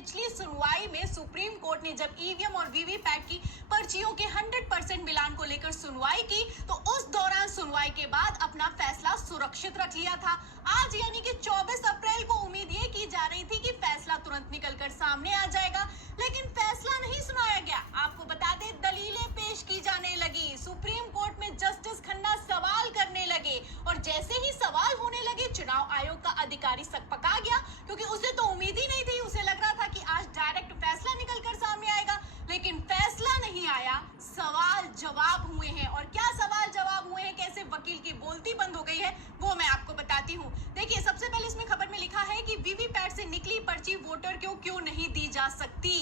पिछली सुनवाई में सुप्रीम कोर्ट ने जब ईवीएम और वीवीपैट की पर्चियों के 100% मिलान को लेकर सुनवाई की, तो उस दौरान सुनवाई के बाद अपना फैसला सुरक्षित रख लिया था। आज यानी कि 24 अप्रैल को उम्मीद ये की जा रही थी कि फैसला तुरंत निकलकर सामने आ जाएगा, लेकिन फैसला नहीं सुनाया गया। आपको बता दें, दलीलें पेश की जाने लगी। सुप्रीम कोर्ट में जस्टिस खन्ना सवाल करने लगे और जैसे ही सवाल होने लगे, चुनाव आयोग का अधिकारी सकपका गया, क्योंकि उसे तो उम्मीद ही नहीं थी। उसे लग रहा था कि आज डायरेक्ट फैसला निकलकर सामने आएगा, लेकिन फैसला नहीं आया, सवाल जवाब हुए हैं। और क्या सवाल जवाब हुए हैं, कैसे वकील की बोलती बंद हो गई है, वो मैं आपको बताती हूँ। देखिए, सबसे पहले इसमें खबर में लिखा है कि वीवीपैट से निकली पर्ची वोटर को क्यों नहीं दी जा सकती।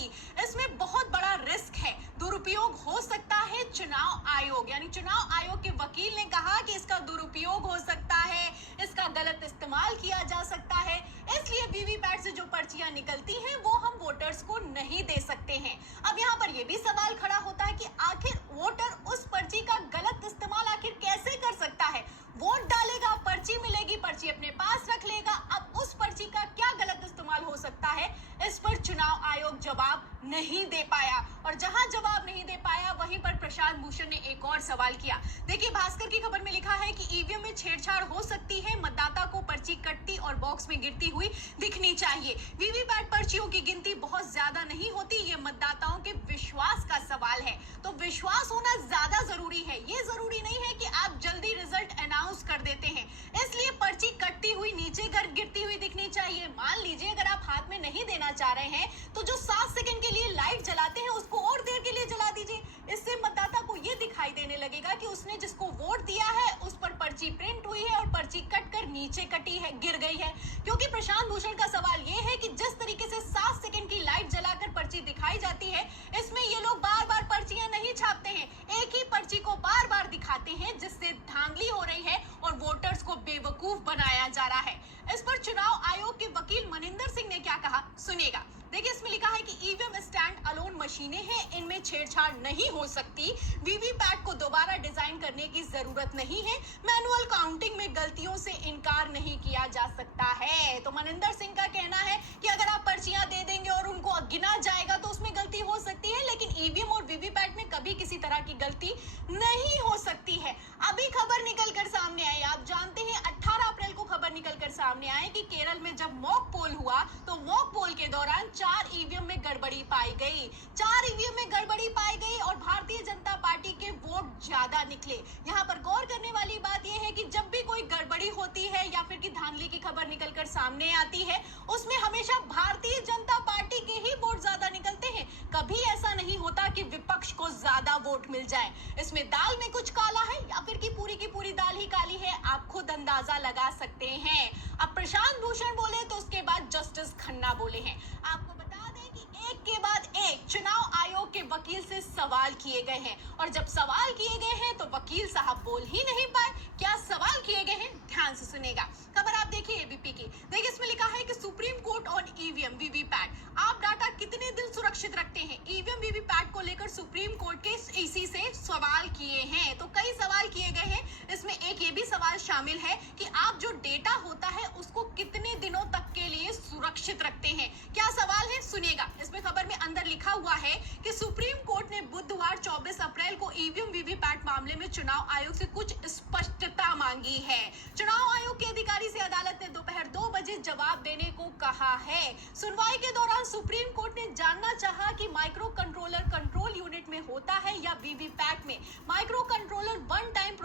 इसमें बहुत बड़ा रिस्क है, दुरुपयोग हो सकता है। चुनाव आयोग यानी चुनाव आयोग के वकील ने कहा कि इसका दुरुपयोग हो सकता है, इसका गलत इस्तेमाल किया जा सकता है, इसलिए वीवीपैट से जो पर्चियां निकलती हैं वो हम वोटर्स को नहीं दे सकते हैं। अब यहाँ पर यह भी सवाल खड़ा होता है कि आखिर वोटर उस पर्ची का गलत इस्तेमाल आखिर कैसे कर सकता है। वोट डालेगा, पर्ची मिलेगी, पर्ची अपने पास रख लेगा। अब उस पर्ची का क्या गलत इस्तेमाल हो सकता है, इस पर चुनाव आयोग जवाब नहीं दे पाया। और जहां जवाब नहीं दे पाया, वहीं पर प्रशांत भूषण ने एक और सवाल किया। देखिए, भास्कर की खबर में लिखा है कि ईवीएम में छेड़छाड़ हो सकती है, मतदाता को पर्ची कटती और बॉक्स में गिरती हुई दिखनी चाहिए। वीवीपैट पर्चियों की गिनती बहुत ज्यादा नहीं होती, ये मतदाताओं के विश्वास का सवाल है। तो विश्वास होना ज्यादा जरूरी है। ये जरूरी नहीं है कि आप जल्दी रिजल्ट अनाउंस कर देते हैं, इसलिए पर्ची कटती हुई नीचे गिरती हुई दिखनी चाहिए। मान लीजिए अगर आप हाथ में नहीं देना चाह रहे हैं, तो जो 7 सेकंड के लिए लाइट जलाते हैं उसको और देर के लिए जला दीजिए। इससे मतदाता को यह दिखाई देने लगेगा कि उसने जिसको वोट दिया है उस पर पर्ची प्रिंट हुई है और पर्ची कटकर नीचे कटी है, गिर गई है। क्योंकि प्रशांत भूषण का सवाल यह है कि जिस तरीके से 7 सेकंड की लाइट जलाकर पर्ची दिखाई जाती है, इसमें ये लोग बार बार पर्चियां नहीं छापते हैं, एक ही पर्ची को बार बार दिखाते हैं, जिससे धांधली हो रही है और वोटर्स को बेवकूफ बनाया जा रहा है। इस पर चुनाव आयोग के वकील मनिंदर सिंह ने क्या कहा, सुनिएगा। देखिए, इसमें लिखा है कि ईवीएम स्टैंड अलोन मशीनें हैं, इनमें छेड़छाड़ नहीं हो सकती। वीवीपैट को दोबारा डिजाइन करने की जरूरत नहीं है। मैनुअल काउंटिंग में गलतियों से इनकार नहीं किया जा सकता है। तो मनिंदर सिंह का कहना है कि अगर आप पर्चियां दे देंगे और उनको गिना जाएगा तो उसमें गलती हो सकती है, लेकिन ईवीएम और वीवीपैट में कभी किसी तरह की गलती नहीं हो सकती है। अभी खबर निकल कर सामने आई, आप जानते हैं 18 अप्रैल को खबर निकल कर सामने आई कि केरल में जब मॉक पोल हुआ, तो मॉक पोल के दौरान 4 ईवीएम में गड़बड़ी पाई गई। 4 ईवीएम में गड़बड़ी पाई गई और भारतीय जनता पार्टी के वोट ज्यादा निकले। यहाँ पर गौर करने वाली बात यह है कि जब भी कोई गड़बड़ी होती है या फिर कि धांधली की खबर निकलकर सामने आती है, उसमें हमेशा भारतीय जनता पार्टी के ही वोट ज्यादा निकलते हैं। कभी ऐसा नहीं होता कि विपक्ष को ज्यादा वोट मिल जाए। इसमें दाल में कुछ काला है या फिर कि पूरी दाल ही काली है, आप खुद अंदाजा लगा सकते हैं। अब प्रशांत भूषण बोले तो उसके बाद जस्टिस खन्ना बोले हैं। आपको बता दें कि एक के बाद एक चुनाव आयोग के वकील से सवाल किए गए हैं, और जब सवाल किए गए हैं तो वकील साहब बोल ही नहीं पाए। क्या सवाल किए गए हैं, ध्यान से सुनेगा। खबर आप देखिए एबीपी की। देखिए, इसमें लिखा है कि supreme court on EVM VVPAT, आप डाटा कितने दिन सुरक्षित रखते हैं। ईवीएम वीवीपैट को लेकर सुप्रीम कोर्ट के ईसी से सवाल किए हैं। तो कई सवाल किए गए हैं, इसमें एक ये भी सवाल शामिल है कि आप जो डेटा होता है उसको कितने दिनों तक के लिए सुरक्षित रखते हैं। क्या सवाल है, सुनिएगा। इसमें खबर में अंदर लिखा हुआ है कि सुप्रीम कोर्ट ने बुधवार 24 अप्रैल को ईवीएम वीवीपैट मामले में चुनाव आयोग से कुछ स्पष्टता मांगी है। चुनाव आयोग के अधिकारी से अदालत ने दोपहर 2 बजे जवाब देने को कहा है। सुनवाई के दौरान सुप्रीम कोर्ट ने जानना चाहा कि माइक्रो कंट्रोलर कंट्रोल यूनिट में होता है या वीवीपैट में। Micro controller one time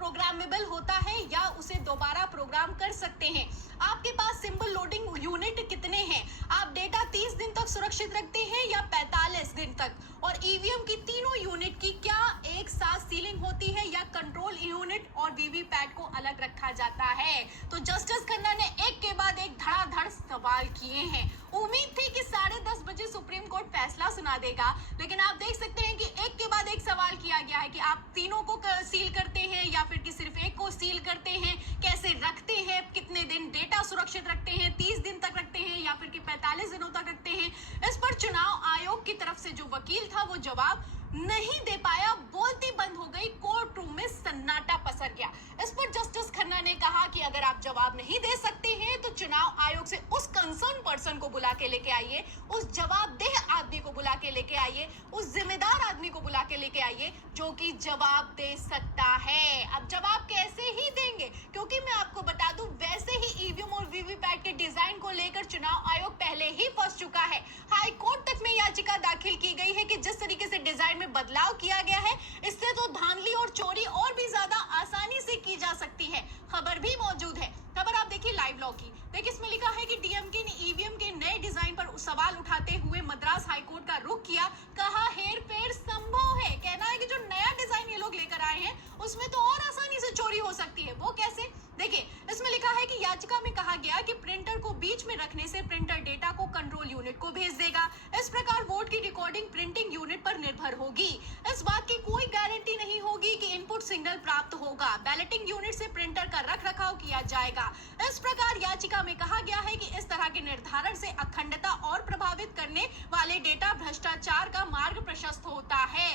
programmable होता है या उसे दोबारा प्रोग्राम कर सकते हैं। आपके पास सिंबल लोडिंग यूनिट कितने हैं, आप डेटा 30 दिन तक सुरक्षित रखते हैं या 45 दिन तक, और ईवीएम की तीनों यूनिट की क्या एक साथ सीलिंग होती है या कंट्रोल यूनिट और वीवीपैट को अलग रखा जाता है। तो जस्टिस खन्ना ने एक के बाद एक धड़ाधड़ सवाल किए हैं। उम्मीद थी कि 10:30 बजे सुप्रीम कोर्ट फैसला सुना देगा, लेकिन आप देख सकते हैं कि एक के बाद एक सवाल किया गया है कि आप तीनों को सील करते हैं या फिर कि सिर्फ एक को सील करते हैं, कैसे रखते हैं, कितने दिन डेटा सुरक्षित रखते हैं, 30 दिन तक रखते हैं या फिर कि 45 दिनों तक रखते हैं। इस पर चुनाव आयोग की तरफ से जो वकील था वो जवाब नहीं दे पाया, बोलती बंद हो गई, कोर्ट रूम में सन्नाटा पसर गया। इस पर जस्टिस खन्ना ने कहा कि अगर आप जवाब नहीं दे सकते हैं तो चुनाव आयोग से उस कंसर्न पर्सन को बुला के लेके आइए, उस जवाबदेह आदमी को बुला के लेके आइए, उस जिम्मेदार आदमी को बुला के लेके आइए जो कि जवाब दे सकता है। अब जवाब कैसे ही देंगे, क्योंकि मैं आपको बता दूं वैसे ही ईवीएम और वीवीपैट के डिजाइन को लेकर चुनाव आयोग पहले ही फंस चुका है। हाई कोर्ट तक में याचिका दाखिल की गई है कि जिस तरीके से डिजाइन में बदलाव किया गया है, इससे तो धांधली और चोरी और भी ज्यादा आसानी से की जा सकती है। खबर भी मौजूद है, खबर आप देखिए लाइव लॉ की। देखिए इसमें लिखा है कि डीएमके ने ईवीएम के नए डिजाइन पर सवाल उठाते हुए मद्रास हाईकोर्ट का रुख किया। कहा हेरफेर संभव है। कहना है कि जो नया डिजाइन ये लोग लेकर आए हैं उसमें तो और आसानी से चोरी हो सकती है। वो कैसे? देखिए इसमें लिखा है कि याचिका में कहा गया कि प्रिंटर को बीच में रखने से प्रिंटर डेटा को कंट्रोल यूनिट को भेज देगा। इस प्रकार वोट की रिकॉर्डिंग प्रिंटिंग यूनिट पर निर्भर होगी। इस बात की कोई गारंटी नहीं होगी कि इनपुट सिग्नल प्राप्त होगा। बैलेटिंग यूनिट से प्रिंटर का रखरखाव किया जाएगा। इस प्रकार याचिका में कहा गया है कि इस तरह के निर्धारण से अखंडता और प्रभावित करने वाले डेटा भ्रष्टाचार का मार्ग प्रशस्त होता है।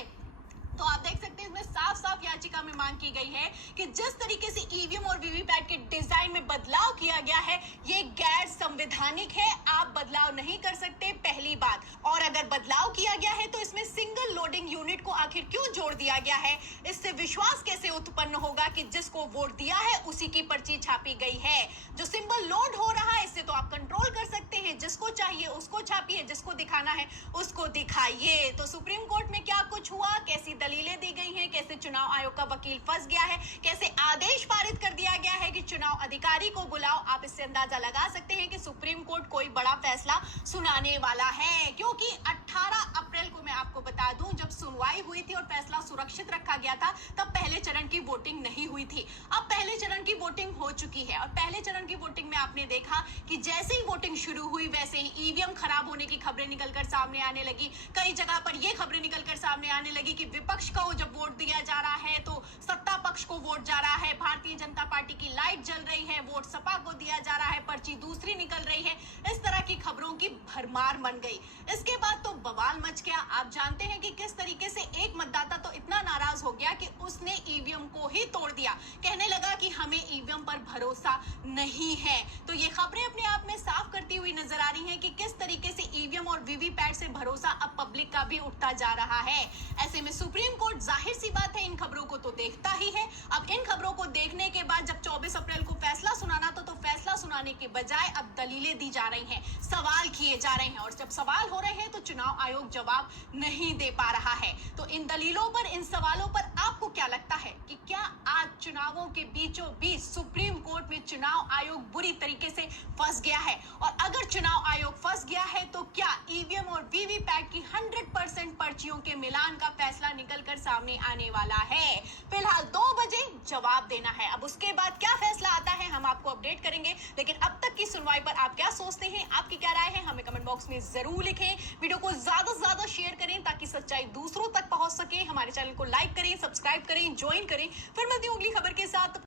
तो आप देख सकते हैं इसमें साफ साफ याचिका में मांग की गई है कि जिस तरीके से ईवीएम और वीवीपैट के डिजाइन में बदलाव किया गया है ये गैर संवैधानिक है। आप बदलाव नहीं कर सकते, पहली बात। और अगर बदलाव किया गया है तो इसमें सिंगल लोडिंग यूनिट को आखिर क्यों जोड़ दिया गया है? इससे विश्वास कैसे उत्पन्न होगा कि जिसको वोट दिया है उसी की पर्ची छापी गई है? जो सिंबल लोड हो रहा है इससे तो आप कंट्रोल कर सकते हैं, जिसको चाहिए उसको छापिए, जिसको दिखाना है उसको दिखाइए। तो सुप्रीम कोर्ट में क्या कुछ हुआ, कैसी दलीलें दी गई हैं, कैसे चुनाव आयोग का वकील फंस गया है, कैसे आदेश पारित कर दिया गया है कि चुनाव अधिकारी को बुलाओ। आप इससे अंदाजा लगा सकते हैं कि सुप्रीम कोर्ट कोई बड़ा फैसला सुनाने वाला है, क्योंकि 18 अप्रैल को मैं आपको बता दूं जब सुनवाई हुई थी और फैसला सुरक्षित रखा गया था तब पहले चरण की वोटिंग नहीं हुई थी। अब पहले चरण की वोटिंग हो चुकी है और पहले चरण की वोटिंग में आपने देखा कि जैसे ही वोटिंग शुरू हुई वैसे ही ईवीएम खराब होने की खबरें निकलकर सामने आने लगी। कई जगह पर यह खबरें निकलकर सामने आने लगी कि विपक्ष को जब वोट दिया जा रहा है तो सत्ता पक्ष को वोट जा रहा है, भारतीय जनता पार्टी की लाइट जल रही है, वोट सपा को दिया जा रहा है, पर्ची दूसरी निकल रही है। इस तरह की खबरों की भरमार बन गई। इसके बाद तो बवाल मच गया। आप जानते हैं कि किस तरीके से एक मतदाता तो इतना नाराज हो गया कि उसने ईवीएम को ही तोड़ दिया। कहने लगा कि हमें ईवीएम पर भरोसा नहीं है। तो ये खबरें अपने आप में साफ करती हुई नजर आ रही हैं कि किस तरीके से ईवीएम और वीवीपैट से भरोसा अब पब्लिक का भी उठता जा रहा है। ऐसे में सुप्रीम कोर्ट जाहिर सी बात है इन खबरों को तो देखता ही है। अब इन खबरों को देखने के बाद जब 24 अप्रैल को फैसला सुनाना था तो फैसला सुनाने के बजाय अब दलीलें दी जा रही हैं, सवाल किए जा रहे हैं और जब सवाल हो रहे हैं तो चुनाव आयोग जवाब नहीं दे पा रहा है। तो इन दलीलों पर, इन सवालों पर आपको क्या लगता है कि क्या आज चुनावों के बीचों बीच सुप्रीम कोर्ट में चुनाव आयोग बुरी तरीके से फंस गया है? और अगर चुनाव आयोग फंस गया है तो क्या ईवीएम और वीवीपैट की 100% पर्चियों के मिलान का फैसला निकलकर सामने आने वाला है? फिलहाल 2 बजे जवाब देना है। अब उसके बाद क्या फैसला आता है हम आपको अपडेट करेंगे। लेकिन अब तक की सुनवाई पर आप क्या सोचते हैं, आपकी क्या राय है, हमें कमेंट बॉक्स में जरूर लिखें। वीडियो को ज्यादा से ज्यादा शेयर करें ताकि सच्चाई दूसरों तक पहुंच सके। हमारे चैनल को लाइक करें, सब्सक्राइब करें, ज्वाइन करें। फिर मिलती हूं अगली खबर के साथ।